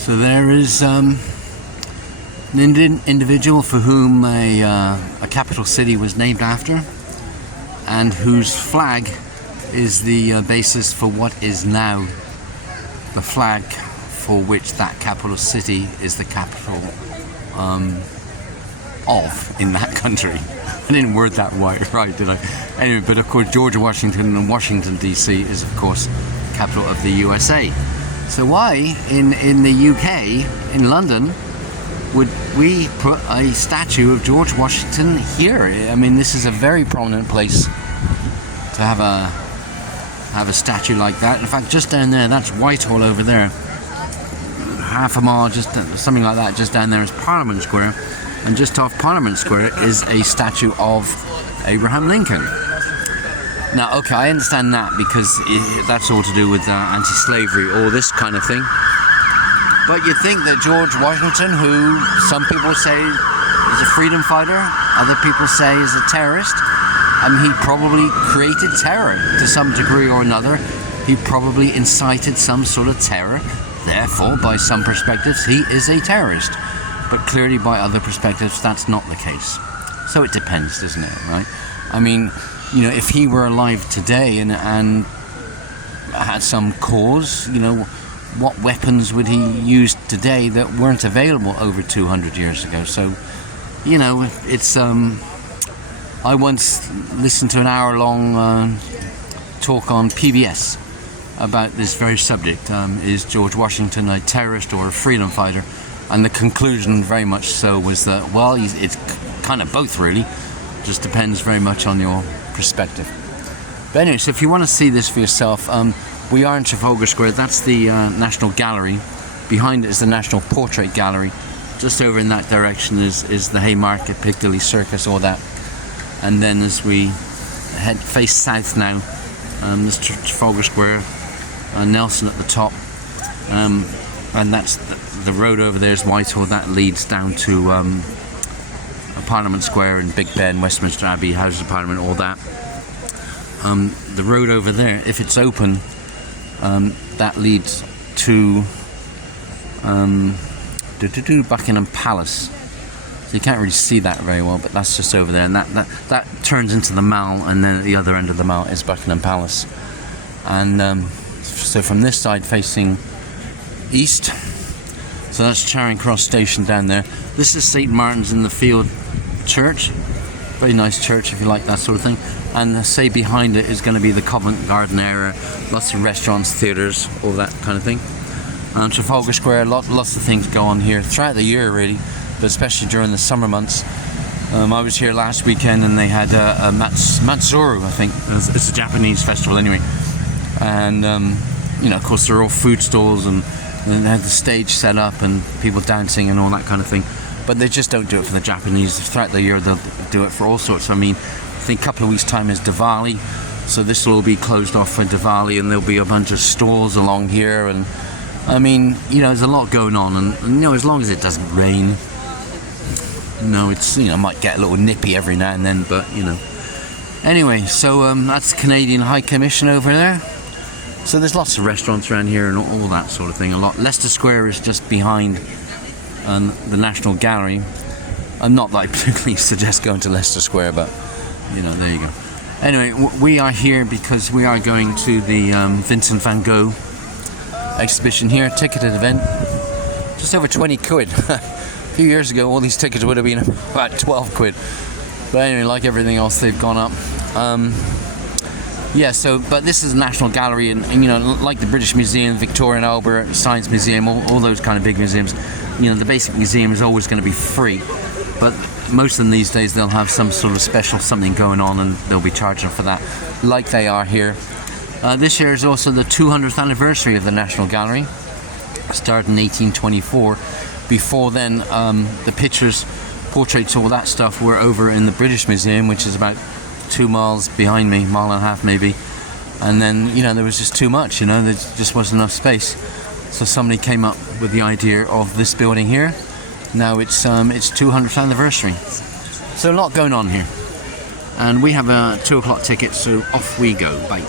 So there is an individual for whom a capital city was named after, and whose flag is the basis for what is now the flag for which that capital city is the capital of in that country. I didn't word that right, did I? Anyway, but of course George Washington and Washington D.C. is of course capital of the USA. So why in the UK, in London, would we put a statue of George Washington here? I mean, this is a very prominent place to have a statue like that. In fact, just down there, that's Whitehall over there. Half a mile, just something like that, just down there is Parliament Square. And just off Parliament Square is a statue of Abraham Lincoln. Now, okay, I understand that because that's all to do with anti-slavery, all this kind of thing. But you'd think that George Washington, who some people say is a freedom fighter, other people say is a terrorist, he probably created terror to some degree or another. He probably incited some sort of terror. Therefore, by some perspectives, he is a terrorist. But clearly, by other perspectives, that's not the case. So it depends, doesn't it, right? I mean, you know, if he were alive today and had some cause, you know, what weapons would he use today that weren't available over 200 years ago? So, you know, it's... I once listened to an hour-long talk on PBS about this very subject. Is George Washington a terrorist or a freedom fighter? And the conclusion very much so was that, well, it's kind of both really. Just depends very much on your perspective. But anyway, so if you want to see this for yourself, we are in Trafalgar Square. That's the National Gallery. Behind it is the National Portrait Gallery. Just over in that direction is the Haymarket, Piccadilly Circus, all that. And then as we face south now, there's Trafalgar Square, Nelson at the top, and that's the road over there is Whitehall. That leads down to Parliament Square and Big Ben, Westminster Abbey, Houses of Parliament, all that. The road over there, if it's open, that leads to Buckingham Palace. So you can't really see that very well, but that's just over there, and that turns into the Mall, and then at the other end of the Mall is Buckingham Palace. And so from this side facing east, so that's Charing Cross Station down there. This is St. Martin's in the Field Church, very nice church if you like that sort of thing. And say behind it is going to be the Covent Garden area, lots of restaurants, theatres, all that kind of thing. And Trafalgar Square, lots of things go on here throughout the year really, but especially during the summer months. I was here last weekend and they had a Matsuru, I think. It's a Japanese festival anyway. And, you know, of course, there are all food stalls and they have the stage set up and people dancing and all that kind of thing. But they just don't do it for the Japanese. Throughout the year, they'll do it for all sorts. I mean, I think a couple of weeks' time is Diwali. So this will all be closed off for Diwali and there'll be a bunch of stalls along here. And, I mean, you know, there's a lot going on. And you know, as long as it doesn't rain, no, it's, you know, might get a little nippy every now and then, but, you know. Anyway, so that's the Canadian High Commission over there. So there's lots of restaurants around here and all that sort of thing. A lot. Leicester Square is just behind the National Gallery. Not that I particularly suggest going to Leicester Square, but, you know, there you go. Anyway, we are here because we are going to the Vincent van Gogh exhibition here, ticketed event. Just over 20 quid. A few years ago, all these tickets would have been about 12 quid. But anyway, like everything else, they've gone up. Yeah, so, but this is a National Gallery, and you know, like the British Museum, Victoria and Albert, Science Museum, all those kind of big museums, you know, the basic museum is always going to be free. But most of them these days, they'll have some sort of special something going on, and they'll be charging for that, like they are here. This year is also the 200th anniversary of the National Gallery. It started in 1824. Before then, the pictures, portraits, all that stuff were over in the British Museum, which is about 2 miles behind me, mile and a half maybe. And then, you know, there was just too much, you know, there just wasn't enough space. So somebody came up with the idea of this building here. Now it's 200th anniversary. So a lot going on here. And we have a 2 o'clock ticket, so off we go. Bye.